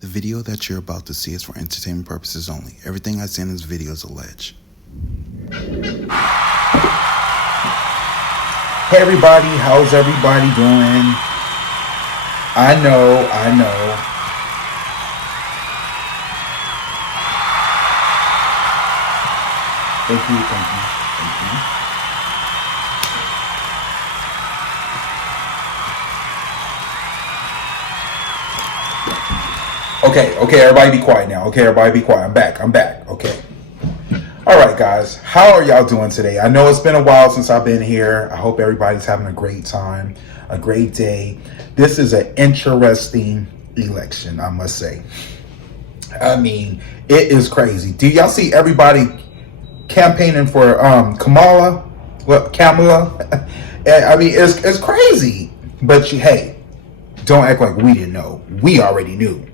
The video that you're about to see is for entertainment purposes only. Everything I say in this video is alleged. Hey everybody, how's everybody doing? I know. Thank you. Okay, everybody be quiet now. Okay, everybody be quiet. I'm back. Okay. All right, guys. How are y'all doing today? I know it's been a while since I've been here. I hope everybody's having a great time, a great day. This is an interesting election, I must say. I mean, it is crazy. Do y'all see everybody campaigning for Kamala? I mean, it's crazy. But hey, don't act like we didn't know. We already knew.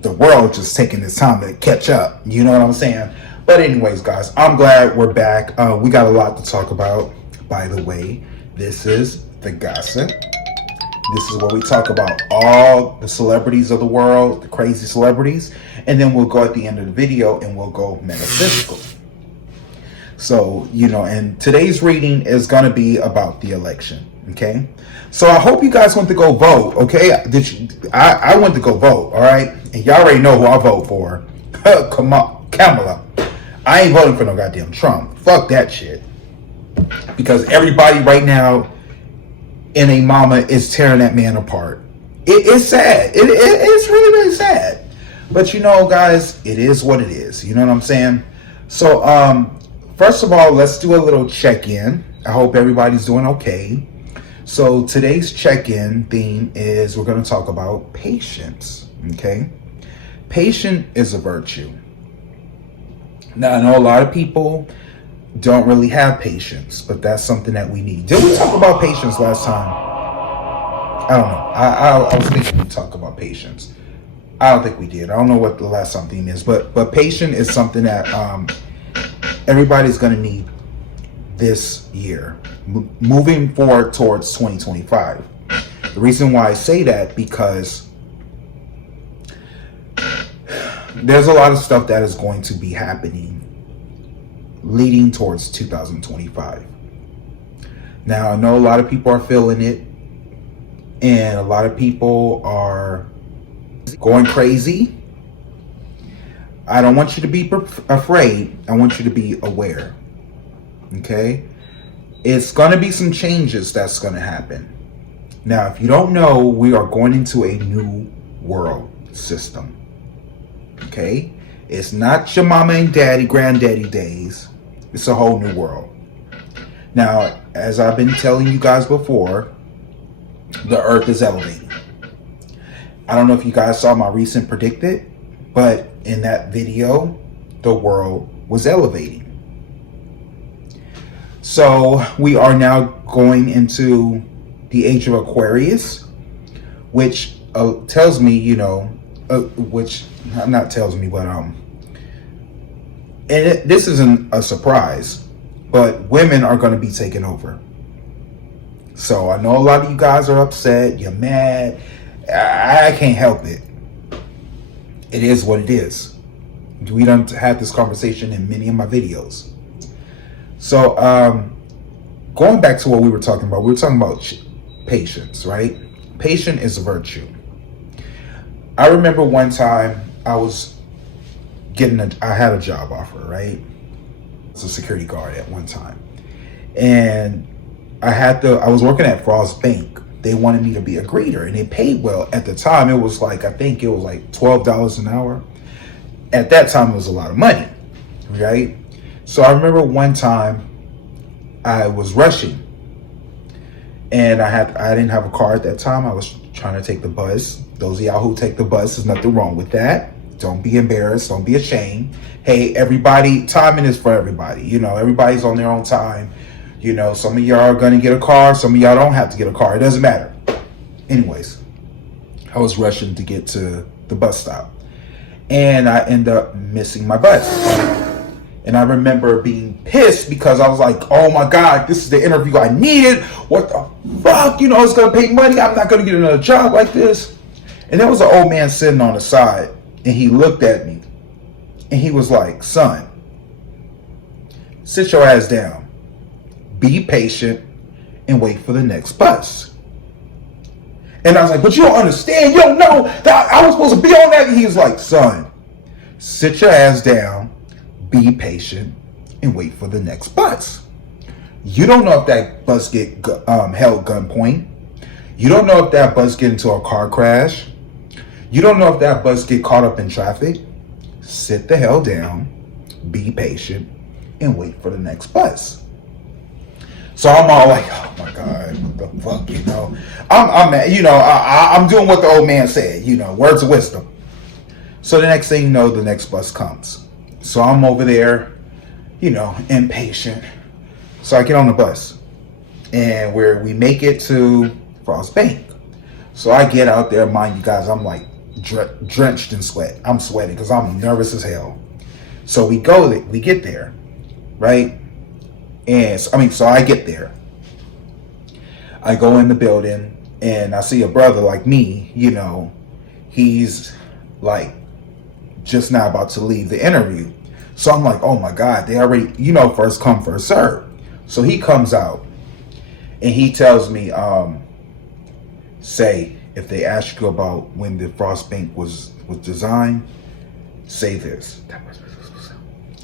The world just taking this time to catch up. You know what I'm saying? But anyways, guys, I'm glad we're back. We got a lot to talk about. By the way, this is The Gossip. This is where we talk about all the celebrities of the world, the crazy celebrities. And then we'll go at the end of the video and we'll go metaphysical. So, and today's reading is going to be about the election. Okay? So I hope you guys went to go vote. Okay? I went to go vote. All right? And y'all already know who I vote for. Kamala. I ain't voting for no goddamn Trump. Fuck that shit. Because everybody right now in a mama is tearing that man apart. It's sad. It's really, really sad. But guys, it is what it is. You know what I'm saying? So, first of all, let's do a little check-in. I hope everybody's doing okay. So today's check-in theme is we're going to talk about patience. Okay? Patience is a virtue. Now, I know a lot of people don't really have patience, but that's something that we need. Did we talk about patience last time? I don't know. I was thinking we talked about patience. I don't think we did. I don't know what the last something is, but patience is something that everybody's going to need this year, moving forward towards 2025. The reason why I say that because there's a lot of stuff that is going to be happening leading towards 2025. Now, I know a lot of people are feeling it, and a lot of people are going crazy. I don't want you to be afraid. I want you to be aware. Okay? It's going to be some changes that's going to happen. Now, if you don't know, we are going into a new world system. Okay? It's not your mama and daddy, granddaddy days. It's a whole new world. Now, as I've been telling you guys before, the earth is elevating. I don't know if you guys saw my recent predicted, but in that video, the world was elevating. So we are now going into the age of Aquarius, which tells me, which not tells me, but this isn't a surprise, but women are going to be taking over. So I know a lot of you guys are upset, you're mad. I can't help it. It is what it is. We done had this conversation in many of my videos. So going back to what we were talking about patience, right? Patience is a virtue. I remember one time I was I had a job offer, right? I was a security guard at one time. And I was working at Frost Bank. They wanted me to be a greeter, and they paid well. At the time, it was like $12 an hour. At that time, it was a lot of money, right? So I remember one time I was rushing, and I didn't have a car at that time. I was trying to take the bus. Those of y'all who take the bus, there's nothing wrong with that. Don't be embarrassed. Don't be ashamed. Hey, everybody, timing is for everybody. Everybody's on their own time. Some of y'all are going to get a car. Some of y'all don't have to get a car. It doesn't matter. Anyways, I was rushing to get to the bus stop, and I end up missing my bus. And I remember being pissed because I was like, oh my God, this is the interview I needed. What the fuck? It's going to pay money. I'm not going to get another job like this. And there was an old man sitting on the side, and he looked at me, and he was like, son, sit your ass down, be patient, and wait for the next bus. And I was like, but you don't understand. You don't know that I was supposed to be on that. And he was like, son, sit your ass down, be patient, and wait for the next bus. You don't know if that bus get held gunpoint. You don't know if that bus get into a car crash. You don't know if that bus get caught up in traffic. Sit the hell down, be patient, and wait for the next bus. So I'm all like, oh my God, what the fuck, you know? I'm doing what the old man said, you know, words of wisdom. So the next thing you know, the next bus comes. So I'm over there, you know, impatient. So I get on the bus, and we make it to Frost Bank. So I get out there, mind you guys, I'm like drenched in sweat. I'm sweating because I'm nervous as hell. So we get there, right? And so I get there. I go in the building, and I see a brother like me, you know, he's like just now about to leave the interview. So I'm like, oh my God, they already, you know, first come, first serve. So he comes out, and he tells me, say, if they ask you about when the Frost Bank was designed, say this.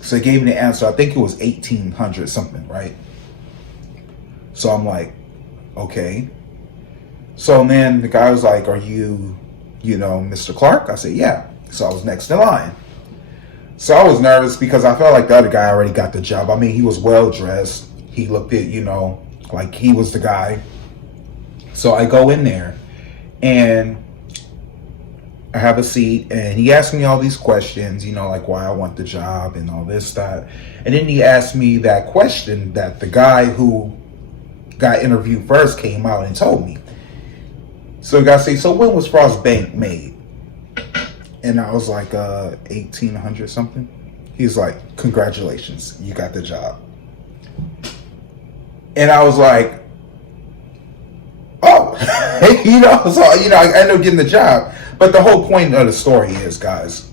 So he gave me the answer. I think it was 1800 something, right? So I'm like, okay. So then the guy was like, are you know, Mr. Clark? I said, yeah. So I was next in line. So I was nervous because I felt like the other guy already got the job. I mean, he was well dressed. He looked at, you know, like he was the guy. So I go in there, and I have a seat, and he asked me all these questions, you know, like why I want the job and all this, that. And then he asked me that question that the guy who got interviewed first came out and told me. So the guy said, so when was Frost Bank made? And I was like, 1800 something. He's like, congratulations, you got the job. And I was like, oh, you know, so, you know, I ended up getting the job. But the whole point of the story is, guys,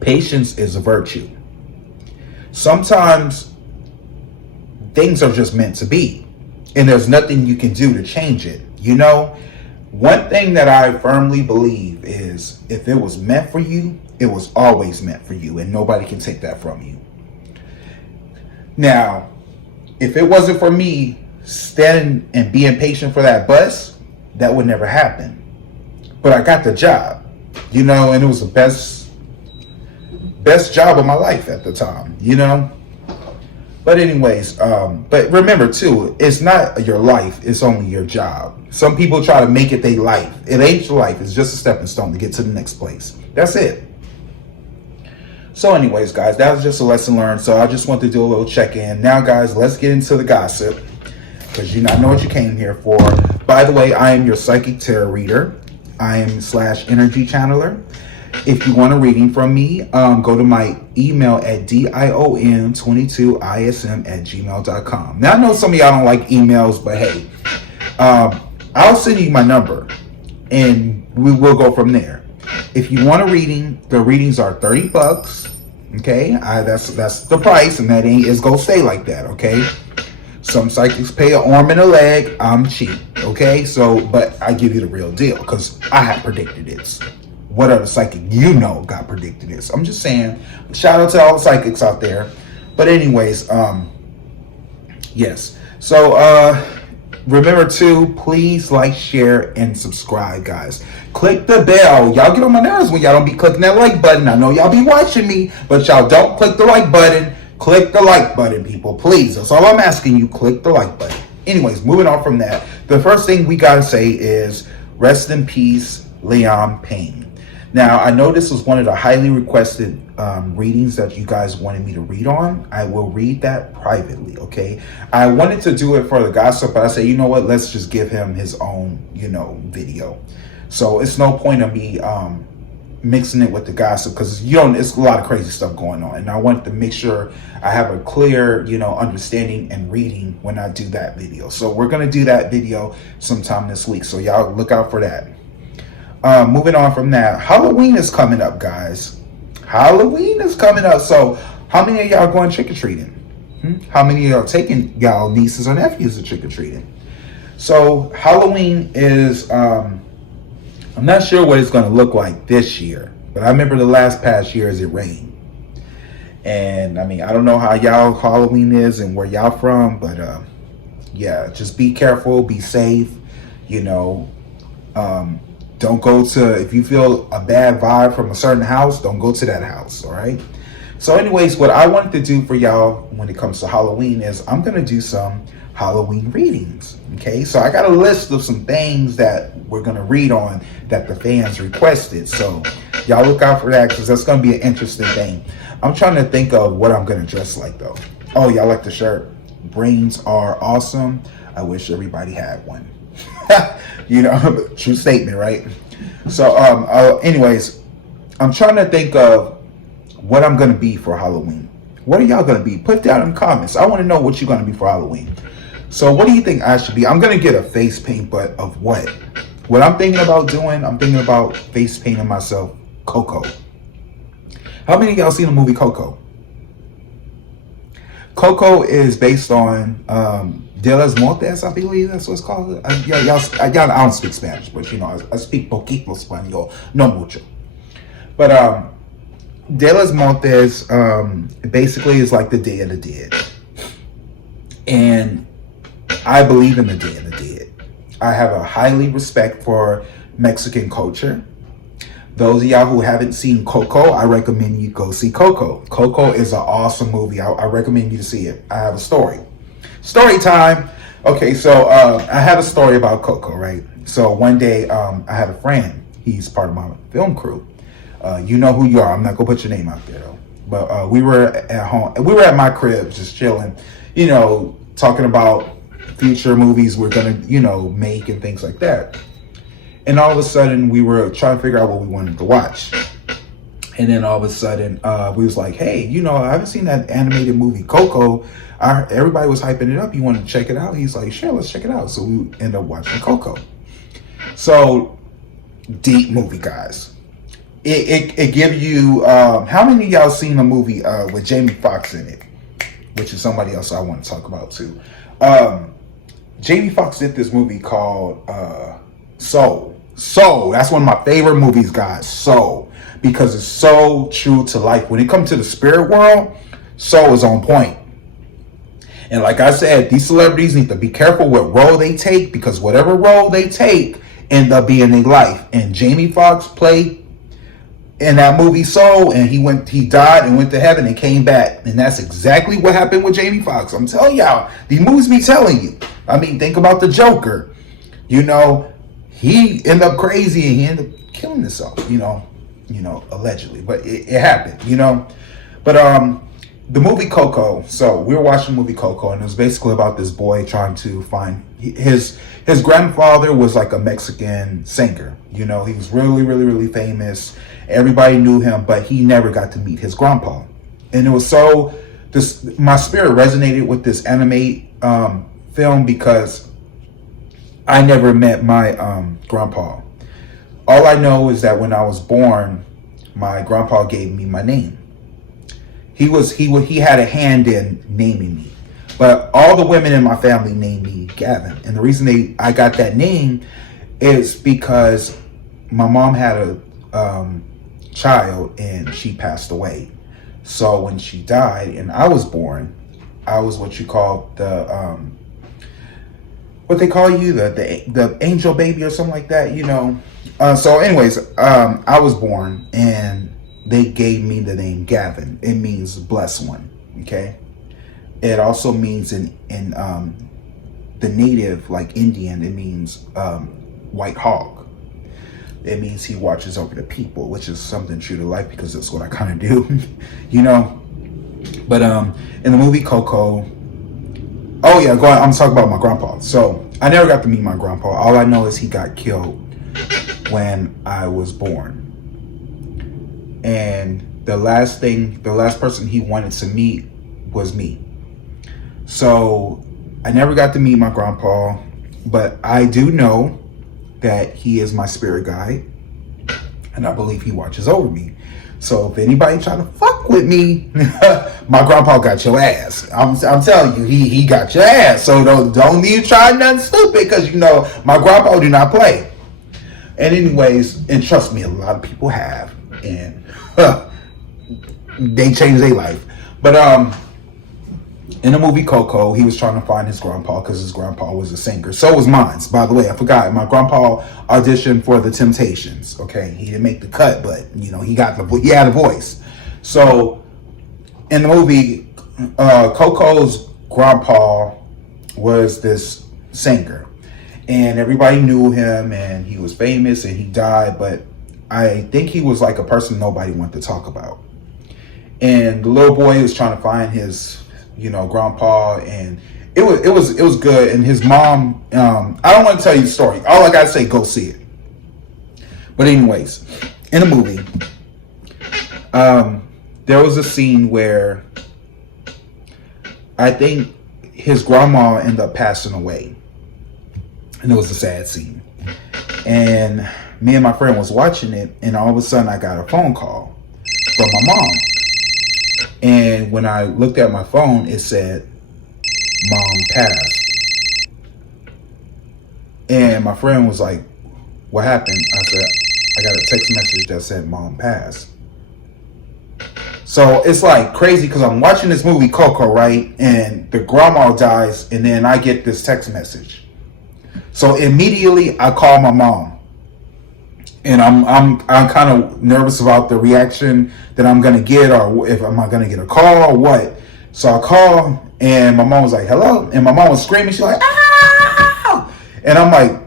patience is a virtue. Sometimes things are just meant to be, and there's nothing you can do to change it. You know, one thing that I firmly believe is if it was meant for you, it was always meant for you, and nobody can take that from you. Now, if it wasn't for me standing and being patient for that bus, that would never happen. But I got the job, you know, and it was the best job of my life at the time, you know. But anyways, but remember too, it's not your life, it's only your job. Some people try to make it their life. It ain't your life, it's just a stepping stone to get to the next place. That's it. So anyways, guys, that was just a lesson learned. So I just want to do a little check-in. Now, guys, let's get into the gossip, because you know, I know what you came here for. By the way, I am your psychic tarot reader. I am / energy channeler. If you want a reading from me, go to my email at dion22ism@gmail.com. Now, I know some of y'all don't like emails, but hey, I'll send you my number, and we will go from there. If you want a reading, the readings are $30. Okay, that's the price, and that ain't is gonna stay like that. Okay, some psychics pay an arm and a leg. I'm cheap. Okay, so but I give you the real deal because I have predicted this. What other psychic you know got predicted this? I'm just saying. Shout out to all the psychics out there. But anyways, yes. So remember to please like, share, and subscribe, guys. Click the bell. Y'all get on my nerves when y'all don't be clicking that like button. I know y'all be watching me, but y'all don't click the like button. Click the like button, people. Please. That's all I'm asking you. Click the like button. Anyways, moving on from that. The first thing we got to say is rest in peace, Leon Payne. Now, I know this was one of the highly requested readings that you guys wanted me to read on. I will read that privately, okay? I wanted to do it for the gossip, but I said, you know what? Let's just give him his own, you know, video. So it's no point of me mixing it with the gossip because, you know, it's a lot of crazy stuff going on. And I wanted to make sure I have a clear, you know, understanding and reading when I do that video. So we're going to do that video sometime this week. So y'all look out for that. Moving on from that, Halloween is coming up, guys. Halloween is coming up. So, how many of y'all going trick or treating? How many of y'all taking y'all nieces or nephews to trick or treating? So, Halloween is. I'm not sure what it's going to look like this year, but I remember the past years it rained. And I mean, I don't know how y'all Halloween is and where y'all from, but yeah, just be careful, be safe. You know, don't go to, if you feel a bad vibe from a certain house, don't go to that house. All right. So, anyways, what I wanted to do for y'all when it comes to Halloween is I'm gonna do some Halloween readings. Okay, so I got a list of some things that we're gonna read on that the fans requested. So y'all look out for that because that's gonna be an interesting thing. I'm trying to think of what I'm gonna dress like though. Oh, y'all like the shirt? Brains are awesome. I wish everybody had one. You know, true statement, right? So, anyways, I'm trying to think of what I'm gonna be for Halloween. What are y'all gonna be? Put down in the comments. I want to know what you're gonna be for Halloween. So, what do you think I should be? I'm gonna get a face paint, but of what? What I'm thinking about doing, I'm thinking about face painting myself Coco. How many of y'all seen the movie Coco? Coco is based on De las Montes, I believe that's what it's called. I don't speak Spanish, but you know, I speak poquito español, no mucho. But De las Montes basically is like the Day of the Dead. And I believe in the Day of the Dead. I have a highly respect for Mexican culture. Those of y'all who haven't seen Coco, I recommend you go see Coco. Coco is an awesome movie. I recommend you to see it. I have a story. Story time. Okay, so I have a story about Coco, right? So one day I had a friend. He's part of my film crew. You know who you are. I'm not going to put your name out there, though. But we were at home. We were at my crib just chilling, you know, talking about future movies we're going to, you know, make and things like that. And all of a sudden, we were trying to figure out what we wanted to watch. And then all of a sudden, we was like, hey, you know, I haven't seen that animated movie, Coco. Everybody was hyping it up. You want to check it out? He's like, sure, let's check it out. So we end up watching Coco. So, deep movie, guys. It gives you, how many of y'all seen the movie with Jamie Foxx in it? Which is somebody else I want to talk about, too. Jamie Foxx did this movie called Soul. Soul, that's one of my favorite movies, guys. Soul, because it's so true to life. When it comes to the spirit world, Soul is on point. And like I said, these celebrities need to be careful what role they take, because whatever role they take end up being their life. And Jamie Foxx played in that movie Soul, and he died and went to heaven and came back. And that's exactly what happened with Jamie Foxx. I'm telling y'all, these movies be telling you. I mean, think about the Joker. You know, he ended up crazy and he ended up killing himself, you know, allegedly, but it happened, you know. But the movie Coco, so we were watching the movie Coco, and it was basically about this boy trying to find his grandfather was like a Mexican singer, you know. He was really, really, really famous. Everybody knew him, but he never got to meet his grandpa. And it was so, my spirit resonated with this anime film because I never met my grandpa. All I know is that when I was born, my grandpa gave me my name. He had a hand in naming me. But all the women in my family named me Gavin. And the reason I got that name is because my mom had a child and she passed away. So when she died and I was born, I was what you call the what they call you, the angel baby or something like that, you know. So anyways, I was born and they gave me the name Gavin. It means blessed one. Okay. It also means in the native, like Indian, it means white hawk. It means he watches over the people, which is something true to life because that's what I kind of do, you know. But in the movie Coco, oh yeah, go ahead. I'm talking about my grandpa. So I never got to meet my grandpa. All I know is he got killed when I was born. And the last person he wanted to meet was me. So I never got to meet my grandpa, but I do know that he is my spirit guide. and I believe he watches over me. So if anybody try to fuck with me, my grandpa got your ass. I'm telling you, he got your ass. So don't even try nothing stupid, because you know my grandpa do not play. And anyways, and trust me, a lot of people have, and they changed their life. But in the movie Coco, he was trying to find his grandpa because his grandpa was a singer. So was mine. By the way, I forgot. My grandpa auditioned for the Temptations. Okay, he didn't make the cut, but you know he had a voice. So in the movie, Coco's grandpa was this singer, and everybody knew him, and he was famous, and he died. But I think he was like a person nobody wanted to talk about. And the little boy was trying to find his, grandpa, and it was good. And his mom, I don't want to tell you the story. All I gotta say, go see it. But anyways, in the movie, there was a scene where I think his grandma ended up passing away, and it was a sad scene. And me and my friend was watching it, and all of a sudden I got a phone call from my mom. And when I looked at my phone, it said, "Mom passed." And my friend was like, "What happened?" I said, "I got a text message that said Mom passed." So it's like crazy, because I'm watching this movie Coco, right? And the grandma dies, and then I get this text message. So immediately I call my mom. And I'm kind of nervous about the reaction that I'm gonna get, or if am I gonna get a call or what. So I call, and my mom was like, "Hello," and my mom was screaming. She's like, "Ah!" And I'm like,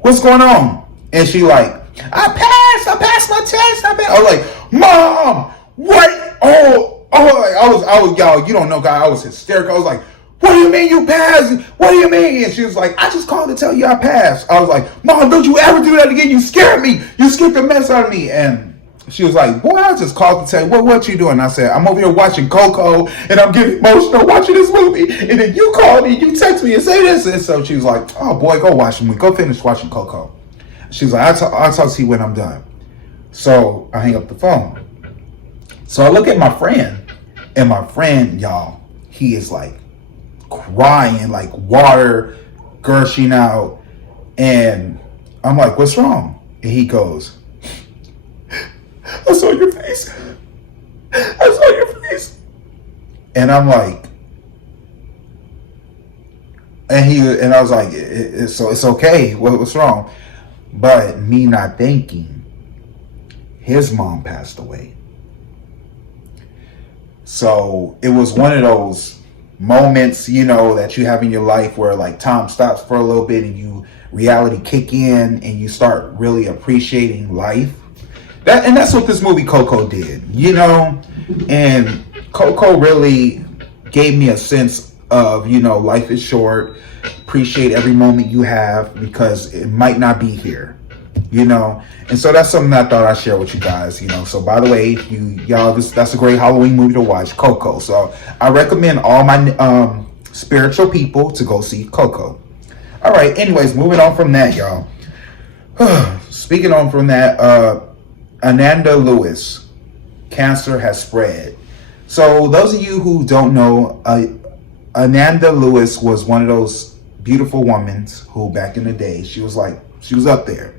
"What's going on?" And she like, I passed my test. I was like, "Mom, what?" I was, y'all, you don't know, guy. I was hysterical. I was like, "What do you mean you passed? What do you mean?" And she was like, "I just called to tell you I passed." I was like, "Mom, don't you ever do that again. You scared me. You scared the mess out of me." And she was like, "Boy, I just called to tell you what you doing." I said, "I'm over here watching Coco, and I'm getting emotional watching this movie. And then you called me, you text me and say this." And so she was like, "Oh boy, go watch the movie. Go finish watching Coco." She's like, I'll talk to you when I'm done." So I hang up the phone. So I look at my friend, and my friend, y'all, he is like crying, like water gushing out. And I'm like, "What's wrong?" And he goes, "I saw your face. I saw your face." And I'm like, and I was like, it's okay. What's wrong? But me not thinking, his mom passed away. So it was one of those moments, that you have in your life where like time stops for a little bit, and reality kick in, and you start really appreciating life. That's what this movie Coco did, and Coco really gave me a sense of, life is short. Appreciate every moment you have, because it might not be here, and so that's something I thought I'd share with you guys, So by the way, that's a great Halloween movie to watch, Coco. So I recommend all my spiritual people to go see Coco. All right, anyways, moving on from that, y'all. Speaking on from that, Ananda Lewis, cancer has spread. So those of you who don't know, Ananda Lewis was one of those beautiful women who back in the day, she was up there.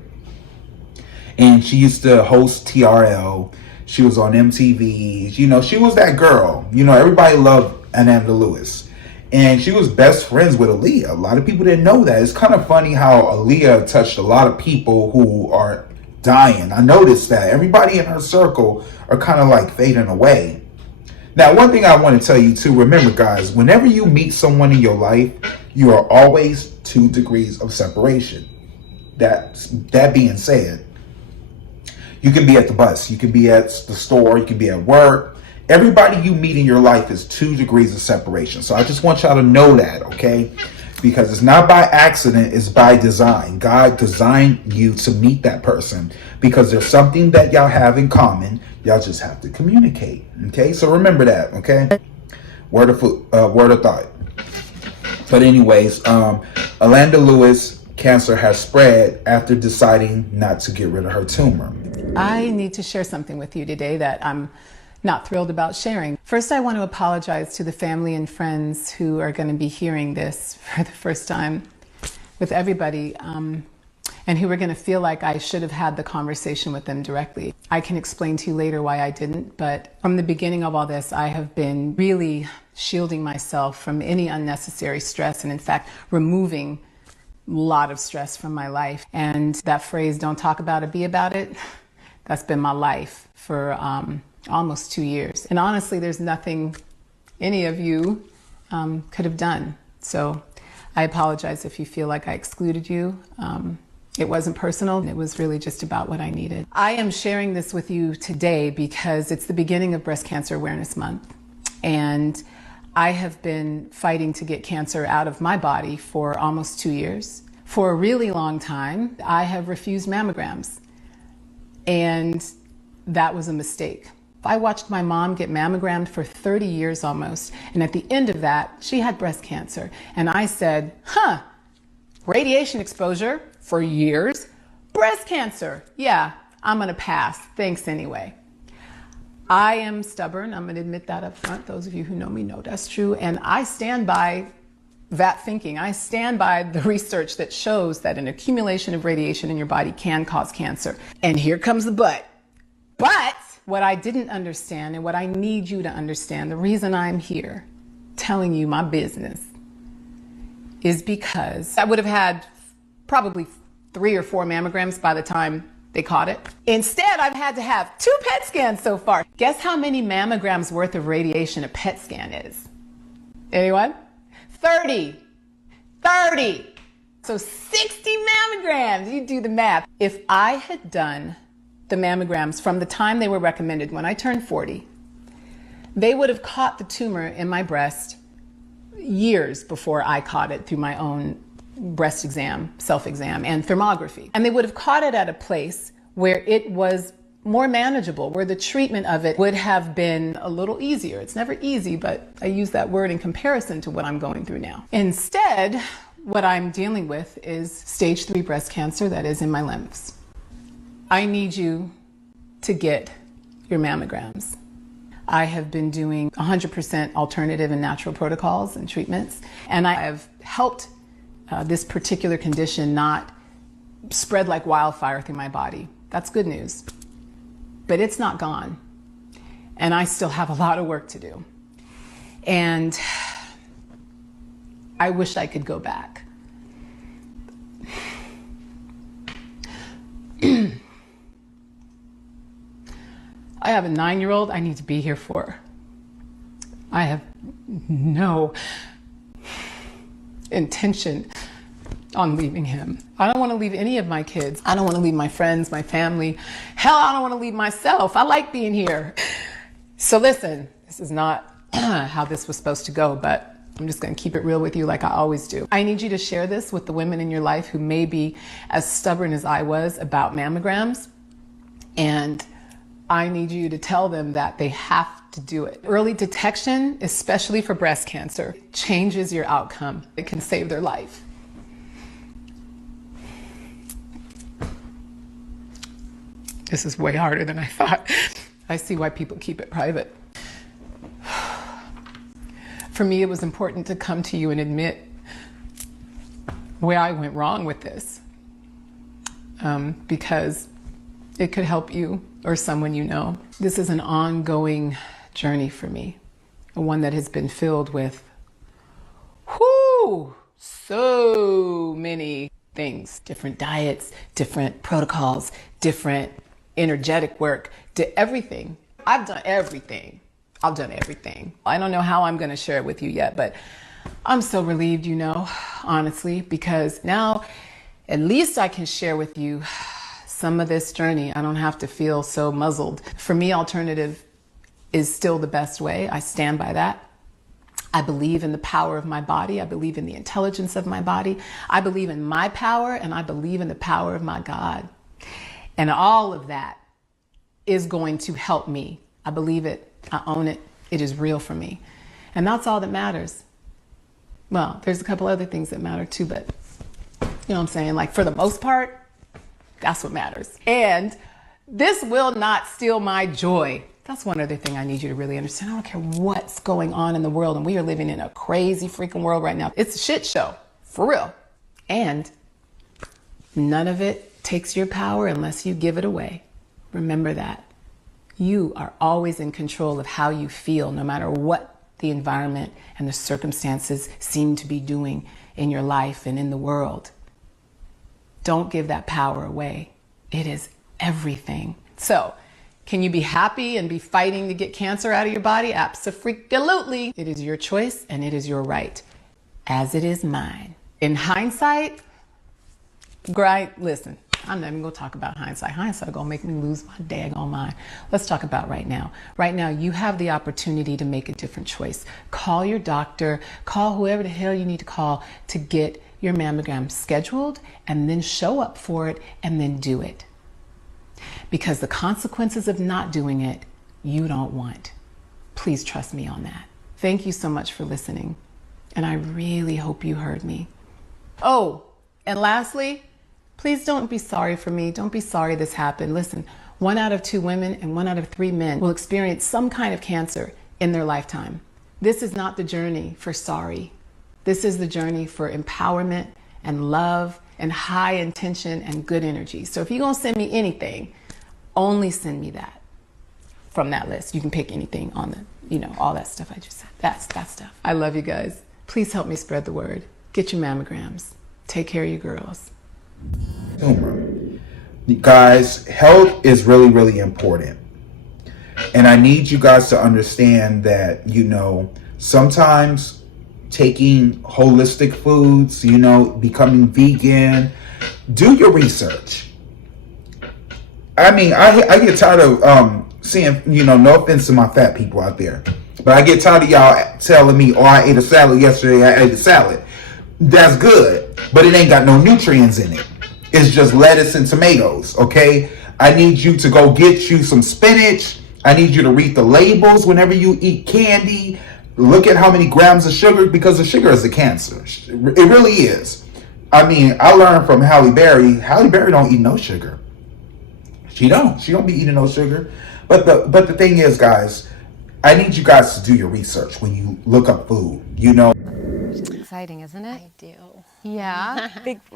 And she used to host TRL. She was on MTV. She was that girl. Everybody loved Ananda Lewis. And she was best friends with Aaliyah. A lot of people didn't know that. It's kind of funny how Aaliyah touched a lot of people who are dying. I noticed that. Everybody in her circle are kind of like fading away. Now, one thing I want to tell you too, remember guys, whenever you meet someone in your life, you are always 2 degrees of separation. That being said, you can be at the bus, you can be at the store, you can be at work. Everybody you meet in your life is 2 degrees of separation. So I just want y'all to know that, okay? Because it's not by accident, it's by design. God designed you to meet that person because there's something that y'all have in common. Y'all just have to communicate, okay? So remember that, okay? Word of thought. But anyways, Ananda Lewis Cancer has spread after deciding not to get rid of her tumor. I need to share something with you today that I'm not thrilled about sharing. First, I want to apologize to the family and friends who are going to be hearing this for the first time with everybody, and who are going to feel like I should have had the conversation with them directly. I can explain to you later why I didn't, but from the beginning of all this, I have been really shielding myself from any unnecessary stress, and in fact, removing a lot of stress from my life. And that phrase, don't talk about it, be about it, that's been my life for almost 2 years. And honestly, there's nothing any of you could have done. So I apologize if you feel like I excluded you. It wasn't personal. It was really just about what I needed. I am sharing this with you today because it's the beginning of Breast Cancer Awareness Month. And I have been fighting to get cancer out of my body for almost 2 years. For a really long time, I have refused mammograms. And that was a mistake. I watched my mom get mammogrammed for 30 years almost. And at the end of that, she had breast cancer. And I said, radiation exposure for years, breast cancer. Yeah, I'm gonna pass. Thanks anyway. I am stubborn. I'm gonna admit that up front. Those of you who know me know that's true. And I stand by that thinking. I stand by the research that shows that an accumulation of radiation in your body can cause cancer. And here comes the but. But what I didn't understand, and what I need you to understand, the reason I'm here telling you my business is because I would have had probably 3 or 4 mammograms by the time they caught it. Instead, I've had to have 2 PET scans so far. Guess how many mammograms worth of radiation a PET scan is? Anyone? 30. So 60 mammograms, you do the math. If I had done the mammograms from the time they were recommended when I turned 40, they would have caught the tumor in my breast years before I caught it through my own breast exam, self-exam, and thermography. And they would have caught it at a place where it was more manageable, where the treatment of it would have been a little easier. It's never easy, but I use that word in comparison to what I'm going through now. Instead, what I'm dealing with is stage 3 breast cancer that is in my lymphs. I need you to get your mammograms. I have been doing 100% alternative and natural protocols and treatments, and I have helped this particular condition not spread like wildfire through my body. That's good news. But it's not gone. And I still have a lot of work to do. And I wish I could go back. I have a 9-year-old I need to be here for. I have no intention on leaving him. I don't want to leave any of my kids. I don't want to leave my friends, my family. Hell, I don't want to leave myself. I like being here. So listen, this is not how this was supposed to go, but I'm just going to keep it real with you like I always do. I need you to share this with the women in your life who may be as stubborn as I was about mammograms. And I need you to tell them that they have to do it. Early detection, especially for breast cancer, changes your outcome. It can save their life. This is way harder than I thought. I see why people keep it private. For me, it was important to come to you and admit where I went wrong with this, because it could help you or someone you know. This is an ongoing journey for me, one that has been filled with so many things, different diets, different protocols, different energetic work, everything. I've done everything. I don't know how I'm going to share it with you yet, but I'm so relieved, honestly, because now at least I can share with you some of this journey. I don't have to feel so muzzled. For me, alternative is still the best way. I stand by that. I believe in the power of my body. I believe in the intelligence of my body. I believe in my power, and I believe in the power of my God. And all of that is going to help me. I believe it. I own it. It is real for me. And that's all that matters. Well, there's a couple other things that matter too, but You know what I'm saying? Like, for the most part, that's what matters. And this will not steal my joy. That's one other thing I need you to really understand. I don't care what's going on in the world, and we are living in a crazy freaking world right now. It's a shit show, for real. And none of it takes your power unless you give it away. Remember that. You are always in control of how you feel, no matter what the environment and the circumstances seem to be doing in your life and in the world. Don't give that power away. It is everything. So, can you be happy and be fighting to get cancer out of your body? Abso-freaking-lutely. It is your choice and it is your right, as it is mine. In hindsight, listen, I'm not even gonna talk about hindsight. Hindsight gonna make me lose my daggone mind. Let's talk about right now. Right now, you have the opportunity to make a different choice. Call your doctor, call whoever the hell you need to call to get your mammogram scheduled, and then show up for it and then do it. Because the consequences of not doing it, you don't want. Please trust me on that. Thank you so much for listening. And I really hope you heard me. Oh, and lastly, please don't be sorry for me. Don't be sorry this happened. Listen, 1 out of 2 women and 1 out of 3 men will experience some kind of cancer in their lifetime. This is not the journey for sorry. This is the journey for empowerment and love and high intention and good energy. So if you're gonna send me anything, only send me that from that list. You can pick anything on the, all that stuff I just said. That's that stuff. I love you guys. Please help me spread the word. Get your mammograms. Take care of your girls. Guys, health is really, really important. And I need you guys to understand that, sometimes taking holistic foods, becoming vegan, do your research. I mean, I get tired of seeing, no offense to my fat people out there, but I get tired of y'all telling me, oh, I ate a salad yesterday, I ate a salad. That's good, but it ain't got no nutrients in it. It's just lettuce and tomatoes, okay? I need you to go get you some spinach. I need you to read the labels whenever you eat candy. Look at how many grams of sugar, because the sugar is a cancer. It really is. I mean, I learned from Halle Berry. Halle Berry don't eat no sugar. She don't be eating no sugar. But the thing is, guys, I need you guys to do your research when you look up food. It's exciting, isn't it? I do. Yeah.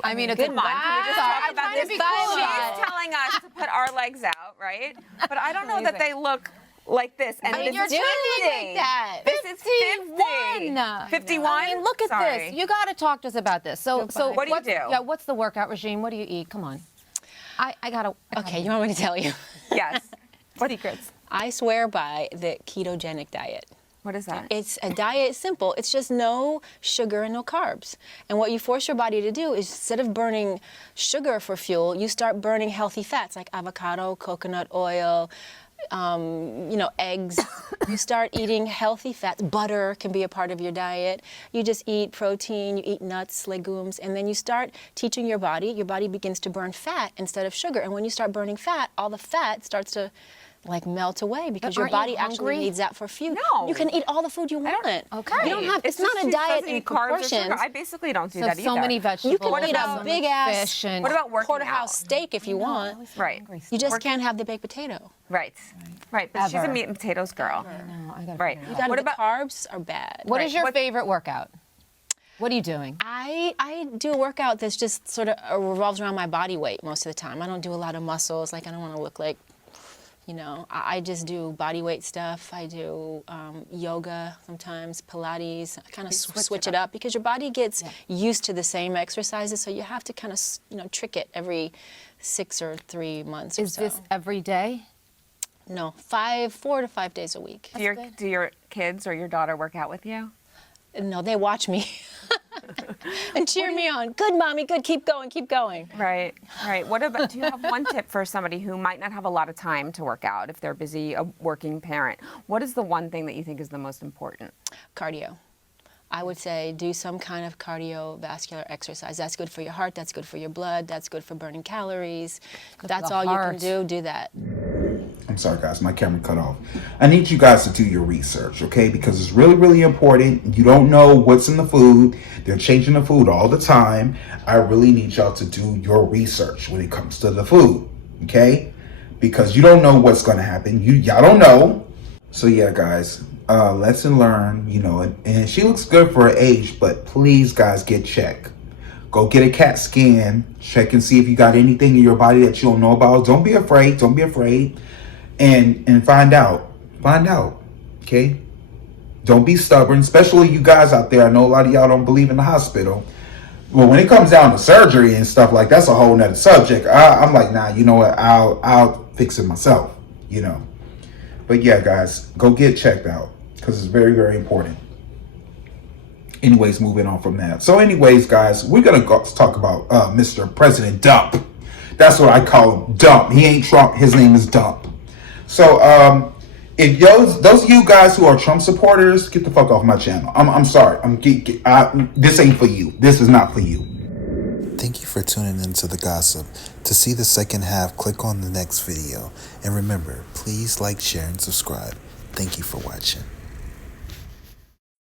I mean, it's Come on, can we just talk about this? She's She's telling us to put our legs out, right? But I don't know that they look like this. And I mean, this you're is doing 50. like that. This is 50. 51? I mean, look at this. You got to talk to us about this. So What do you do? Yeah, what's the workout regime? What do you eat? Come on. I got to. Okay, you want me to tell you? Yes. What secrets? I swear by the ketogenic diet. What is that? It's a diet, it's simple. It's just no sugar and no carbs. And what you force your body to do is, instead of burning sugar for fuel, you start burning healthy fats like avocado, coconut oil, eggs. You start eating healthy fats. Butter can be a part of your diet. You just eat protein, you eat nuts, legumes, and then you start teaching your body begins to burn fat instead of sugar. And when you start burning fat, all the fat starts to melt away, because your body actually needs that for fuel. No. You can eat all the food you want. Okay. You don't have, it's not a diet in proportions. I basically don't do that either. So many vegetables. You can eat a big ass fish and What about working porterhouse out? steak if you want. Right. You just can't have the baked potato. Right. But she's a meat and potatoes girl. No, I gotta Right. figure it out. What The about carbs are bad. What is your What- favorite workout? What are you doing? I do a workout that's just sort of revolves around my body weight most of the time. I don't do a lot of muscles. I don't want to look like, I just do body weight stuff. I do yoga sometimes, Pilates. I kind of switch it up, because your body gets used to the same exercises, so you have to kind of, trick it every 6 or 3 months or Is so. this every day? No, 4 to 5 days a week. do your kids or your daughter work out with you? No, they watch me and cheer me on. Good, mommy, good, keep going, keep going. Right. What about, do you have one tip for somebody who might not have a lot of time to work out, if they're busy, a working parent? What is the one thing that you think is the most important? Cardio. I would say do some kind of cardiovascular exercise. That's good for your heart, that's good for your blood, that's good for burning calories. That's all you can do that. I'm sorry, guys, my camera cut off. I need you guys to do your research, okay? Because it's really, really important. You don't know what's in the food. They're changing the food all the time. I really need y'all to do your research when it comes to the food, okay? Because you don't know what's going to happen. Y'all don't know. So yeah, guys, lesson learned, you know, and she looks good for her age, but please, guys, get checked. Go get a CAT scan, check and see if you got anything in your body that you don't know about. Don't be afraid. Don't be afraid. And find out. Find out. Okay? Don't be stubborn, especially you guys out there. I know a lot of y'all don't believe in the hospital. Well, when it comes down to surgery and stuff like that's a whole nother subject. I'm like, nah, you know what? I'll fix it myself, you know. But yeah, guys, go get checked out because it's very, very important. Anyways, moving on from that. So anyways, guys, we're going to talk about Mr. President Dump. That's what I call him, Dump. He ain't Trump. His name is Dump. So if those of you guys who are Trump supporters, get the fuck off my channel. I'm sorry. This ain't for you. This is not for you. Thank you for tuning into The Gossip. To see the second half, click on the next video. And remember, please like, share, and subscribe. Thank you for watching.